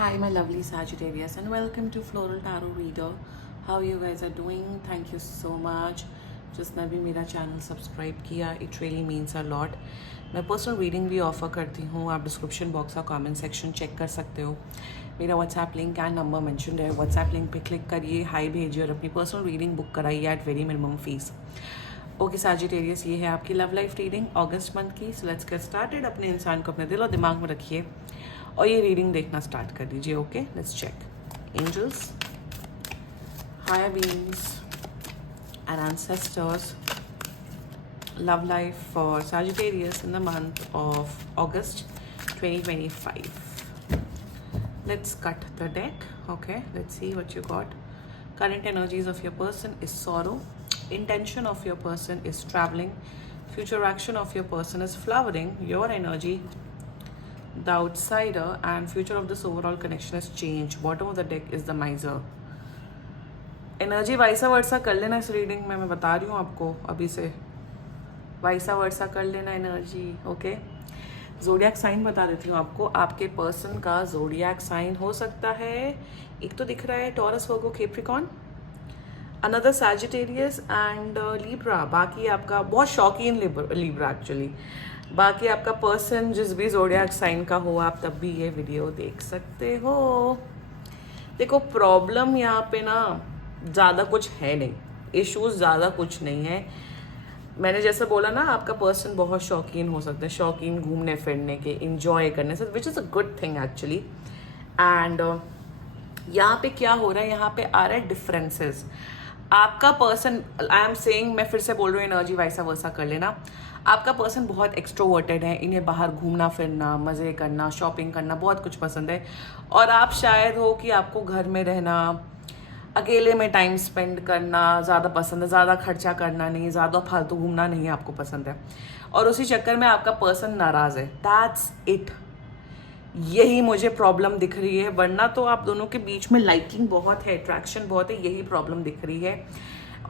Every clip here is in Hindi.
Hi, my lovely Sagittarius, and welcome to Floral Tarot Reader. How you guys are doing? Thank you so much. जिसने भी मेरा चैनल सब्सक्राइब किया, it really means a lot. मैं पर्सनल रीडिंग भी ऑफर करती हूँ. आप डिस्क्रिप्शन बॉक्स और कमेंट सेक्शन चेक कर सकते हो. मेरा WhatsApp link and number mention है. व्हाट्सएप लिंक पे क्लिक करिए, हाई भेजिए और अपनी पर्सनल रीडिंग बुक कराइए at very minimum fees. Okay Sagittarius, ये है आपकी love life reading August month की. So let's get started. अपने इंसान को अपने दिल और दिमाग में रखिए और ये रीडिंग देखना स्टार्ट कर दीजिए. Okay, let's check. Angels, higher beings and ancestors, love life for Sagittarius in the month of August 2025. Let's cut the deck. Okay, let's see what you got. Current energies of your person is sorrow. Intention of your person is traveling. Future action of your person is flowering. Your energy, the outsider, and future of this overall connection is change. Bottom of the deck is the miser. Energy vice versa कर लेना इस रीडिंग में. मैं बता रही हूँ आपको अभी से, वाइसा वर्सा कर लेना एनर्जी. ओके, जोडियाक साइन बता देती हूँ आपको. आपके पर्सन का जोडियाक साइन हो सकता है, एक तो दिख रहा है taurus, Virgo, Capricorn, another Sagittarius and Libra. बाकी आपका बहुत शौकीन लीब्रा एक्चुअली. बाकी आपका पर्सन जिस भी जोडियाक साइन का हो, आप तब भी ये वीडियो देख सकते हो. देखो, प्रॉब्लम यहाँ पे ना ज़्यादा कुछ है नहीं, इश्यूज ज़्यादा कुछ नहीं है. मैंने जैसे बोला ना, आपका पर्सन बहुत शौकीन हो सकता है, शौकीन घूमने फिरने के, इंजॉय करने से, which is a good thing actually. And यहाँ पे क्या हो रहा है, यहाँ पे आ रहा है डिफरेंसेस. आपका पर्सन, आई एम सेइंग, मैं फिर से बोल रही हूँ, एनर्जी वैसा वैसा कर लेना. आपका पर्सन बहुत एक्सट्रोवर्टेड है, इन्हें बाहर घूमना फिरना, मज़े करना, शॉपिंग करना बहुत कुछ पसंद है. और आप शायद हो कि आपको घर में रहना, अकेले में टाइम स्पेंड करना ज़्यादा पसंद है. ज़्यादा खर्चा करना नहीं, ज़्यादा फालतू घूमना नहीं आपको पसंद है. और उसी चक्कर में आपका पर्सन नाराज़ है. That's it. यही मुझे प्रॉब्लम दिख रही है. वरना तो आप दोनों के बीच में लाइकिंग बहुत है, अट्रैक्शन बहुत है. यही प्रॉब्लम दिख रही है.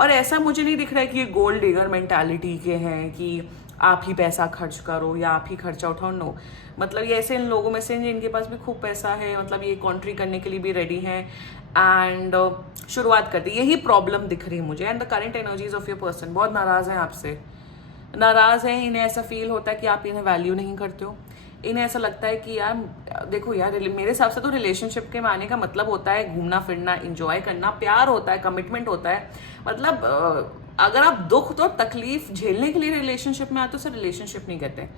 और ऐसा मुझे नहीं दिख रहा है कि ये गोल्ड डिगर मेंटालिटी के हैं कि आप ही पैसा खर्च करो या आप ही खर्चा उठाओ. नो, मतलब ये ऐसे इन लोगों में से जिनके पास भी खूब पैसा है, मतलब ये कॉन्ट्री करने के लिए भी रेडी हैं एंड शुरुआत करती. यही प्रॉब्लम दिख रही है मुझे. And the current energies of your person बहुत नाराज़ हैं आपसे, नाराज़ हैं. इन्हें ऐसा फील होता है कि आप इन्हें वैल्यू नहीं करते हो. इन्हें ऐसा लगता है कि यार देखो यार, मेरे हिसाब से तो रिलेशनशिप के माने का मतलब होता है घूमना फिरना, इंजॉय करना, प्यार होता है, कमिटमेंट होता है. मतलब अगर आप दुख तो तकलीफ झेलने के लिए रिलेशनशिप में आते हो, उसे रिलेशनशिप नहीं कहते.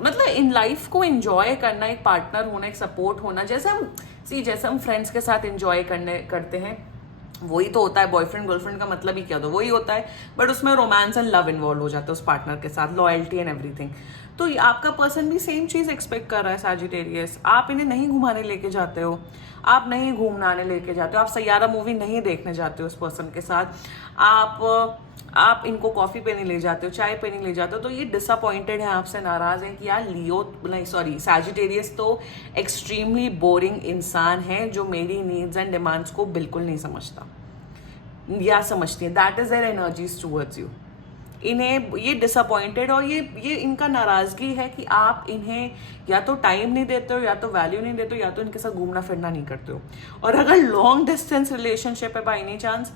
मतलब इन लाइफ को एंजॉय करना, एक पार्टनर होना, एक सपोर्ट होना, जैसे हम फ्रेंड्स के साथ एंजॉय करते हैं, वही तो होता है. बॉयफ्रेंड गर्लफ्रेंड का मतलब ही क्या होता है, वही होता है. बट उसमें रोमांस एंड लव इन्वॉल्व हो जाता है उस पार्टनर के साथ, लॉयल्टी एंड एवरीथिंग. तो आपका पर्सन भी सेम चीज़ एक्सपेक्ट कर रहा है सैजिटेरियस. आप इन्हें नहीं घुमाने लेके जाते हो, आप नहीं घूमनाने लेके जाते हो, आप सैयारा मूवी नहीं देखने जाते हो उस पर्सन के साथ, आप इनको कॉफ़ी पे नहीं ले जाते हो, चाय पे नहीं ले जाते हो. तो ये डिसअपॉइंटेड है आपसे, नाराज़ हैं कि यार लियो, नहीं सॉरी, सैजिटेरियस तो एक्सट्रीमली बोरिंग इंसान है जो मेरी नीड्स एंड डिमांड्स को बिल्कुल नहीं समझता या समझती है. That is there energies towards you. इन्हें ये डिसअपॉइंटेड और ये इनका नाराज़गी है कि आप इन्हें या तो टाइम नहीं देते हो, या तो वैल्यू नहीं देते हो, या तो इनके साथ घूमना फिरना नहीं करते हो. और अगर लॉन्ग डिस्टेंस रिलेशनशिप है, बाई एनी चांस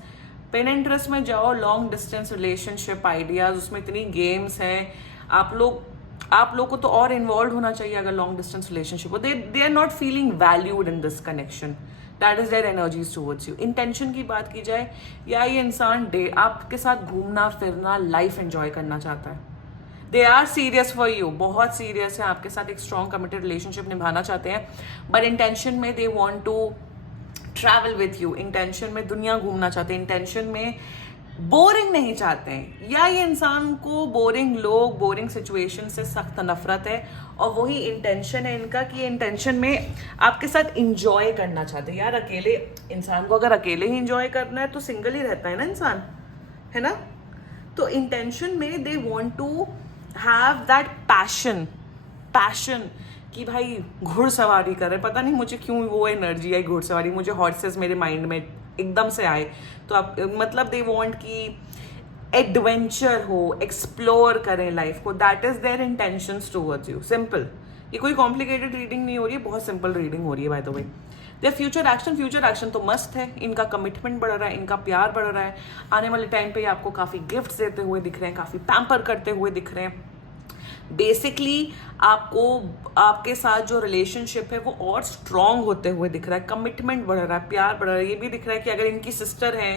पिनिंटरेस्ट में जाओ, लॉन्ग डिस्टेंस रिलेशनशिप आइडियाज, उसमें इतनी गेम्स हैं. आप लोग को तो और इन्वॉल्व होना चाहिए अगर लॉन्ग डिस्टेंस रिलेशनशिप हो. They are not feeling valued in this connection. That is their energies towards you. Intention की बात की जाए, या ये इंसान आपके साथ घूमना फिरना, लाइफ एंजॉय करना चाहता है. They are serious for you, बहुत सीरियस है आपके साथ, एक स्ट्रॉन्ग कमिटेड रिलेशनशिप निभाना चाहते हैं. बट इंटेंशन में they want to travel with you. Intention में दुनिया घूमना चाहते हैं, इंटेंशन में बोरिंग नहीं चाहते हैं. या ये इंसान को बोरिंग लोग, बोरिंग सिचुएशन से सख्त नफरत है. और वही इंटेंशन है इनका कि इंटेंशन में आपके साथ इंजॉय करना चाहते हैं. यार अकेले इंसान को अगर अकेले ही इंजॉय करना है तो सिंगल ही रहता है ना इंसान, है ना. तो इंटेंशन में they want to have that passion कि भाई घुड़सवारी करे. पता नहीं मुझे क्यों वो एनर्जी आई घुड़सवारी, मुझे हॉर्सेस मेरे माइंड में एकदम से आए. तो आप मतलब दे वांट कि एडवेंचर हो, एक्सप्लोर करें लाइफ को. That is their intentions towards you. Simple, ये कोई कॉम्प्लिकेटेड रीडिंग नहीं हो रही है, बहुत सिंपल रीडिंग हो रही है by the way. Their future action तो मस्त है, इनका कमिटमेंट बढ़ रहा है, इनका प्यार बढ़ रहा है। आने वाले टाइम पे आपको काफ़ी गिफ्ट्स देते हुए दिख रहे हैं, काफ़ी पैम्पर करते हुए दिख रहे हैं। बेसिकली आपको आपके साथ जो रिलेशनशिप है वो और स्ट्रांग होते हुए दिख रहा है, कमिटमेंट बढ़ रहा है, प्यार बढ़ रहा है। ये भी दिख रहा है कि अगर इनकी सिस्टर है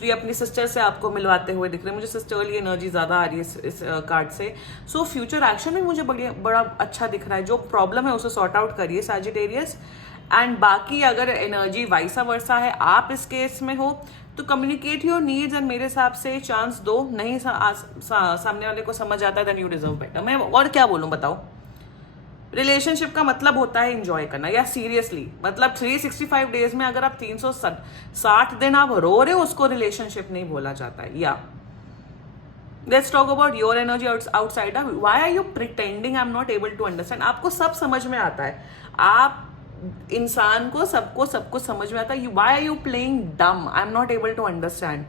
तो ये अपनी सिस्टर से आपको मिलवाते हुए दिख रहे हैं। मुझे सिस्टरली एनर्जी ज़्यादा आ रही है इस कार्ड से। सो फ्यूचर एक्शन भी मुझे बड़ा अच्छा दिख रहा है। जो प्रॉब्लम है उसे सॉर्ट आउट करिए सैजिटेरियस। एंड बाकी अगर एनर्जी वाइसा वर्सा है, आप इस केस में हो तो कम्युनिकेट योर नीड्स एंड मेरे हिसाब से चांस दो। नहीं सामने वाले को समझ आता है देन यू डिजर्व बेटर। मैं और क्या बोलूं बताओ। रिलेशनशिप का मतलब होता है एंजॉय करना, या सीरियसली मतलब 365 डेज में अगर आप 360 दिन आप रो रहे हो उसको रिलेशनशिप नहीं बोला जाता है। या let's talk about your energy outside. Why are you pretending I am not able to understand. आपको सब समझ में आता है, आप इंसान को सब कुछ समझ में आता है। Why are you playing dumb, I am not able to understand.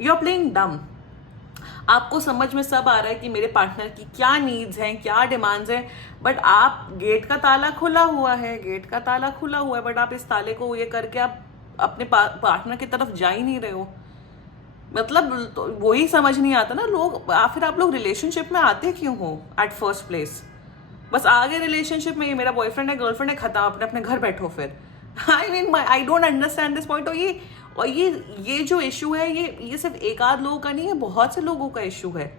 You are playing dumb. आपको समझ में सब आ रहा है कि मेरे पार्टनर की क्या नीड्स हैं, क्या डिमांड्स हैं, बट आप गेट का ताला खुला हुआ है, बट आप इस ताले को ये करके आप अपने पार्टनर की तरफ जा ही नहीं रहे हो। मतलब तो वही समझ नहीं आता ना लोग, फिर आप लोग रिलेशनशिप में आते क्यों हो एट फर्स्ट प्लेस। बस आगे रिलेशनशिप में ये मेरा बॉयफ्रेंड है, गर्लफ्रेंड है, खत्म, अपने अपने घर बैठो फिर। I don't understand this point. और ये जो इशू है ये सिर्फ एक आध लोगों का नहीं है, बहुत से लोगों का इशू है।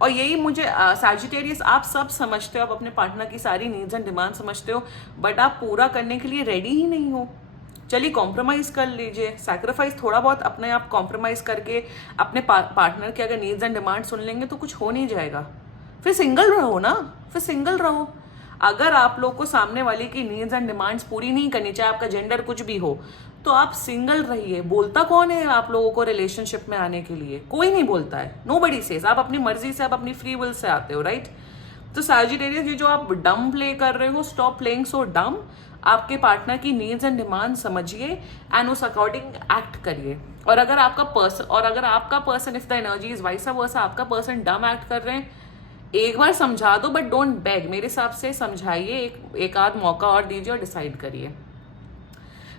और यही मुझे सैजिटेरियस, आप सब समझते हो, आप अपने पार्टनर की सारी नीड्स एंड डिमांड समझते हो, बट आप पूरा करने के लिए रेडी ही नहीं हो। चलिए कॉम्प्रोमाइज़ कर लीजिए, सैक्रिफाइस थोड़ा बहुत अपने आप कॉम्प्रोमाइज़ करके अपने पार्टनर के अगर नीड्स एंड डिमांड सुन लेंगे तो कुछ हो नहीं जाएगा। फिर सिंगल रहो ना, फिर सिंगल रहो। अगर आप लोग को सामने वाले की नीड्स एंड डिमांड्स पूरी नहीं करनी, चाहे आपका जेंडर कुछ भी हो, तो आप सिंगल रहिए। बोलता कौन है आप लोगों को रिलेशनशिप में आने के लिए? कोई नहीं बोलता है, नोबडी सेज। आप अपनी मर्जी से, आप अपनी फ्री विल से आते हो, राइट? तो सैजिटेरियस, ये जो आप डम प्ले कर रहे हो, स्टॉप प्लेइंग सो डम। आपके पार्टनर की नीड्स एंड डिमांड समझिए एंड उस अकॉर्डिंग एक्ट करिए। और अगर आपका person if the energy is vice versa, आपका पर्सन डम एक्ट कर रहे हैं, एक बार समझा दो, बट डोंट बैग। मेरे हिसाब से समझाइए, एक आध मौका और दीजिए और डिसाइड करिए।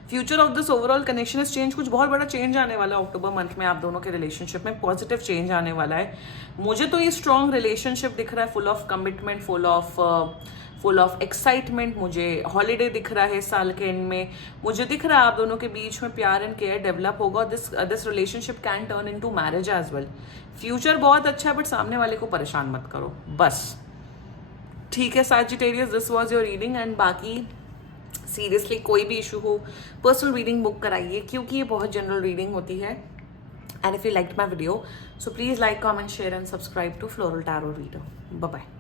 Future of this overall connection is change. कुछ बहुत बड़ा चेंज आने वाला है अक्टूबर मंथ में आप दोनों के रिलेशनशिप में, पॉजिटिव चेंज आने वाला है। मुझे तो ये स्ट्रॉन्ग रिलेशनशिप दिख रहा है, full of commitment, full of excitement. मुझे हॉलीडे दिख रहा है इस साल के एंड में। मुझे दिख रहा है आप दोनों के बीच में प्यार एंड केयर डेवलप होगा। This relationship can turn into marriage as well. Future बहुत अच्छा है, बट सामने वाले को परेशान मत करो बस। ठीक है Sagittarius, this was your reading. And बाकी सीरियसली कोई भी इशू हो, पर्सनल रीडिंग बुक कराइए, क्योंकि ये बहुत जनरल रीडिंग होती है। And if you liked my video, so please like, comment, share and subscribe to floral tarot reader. Bye bye.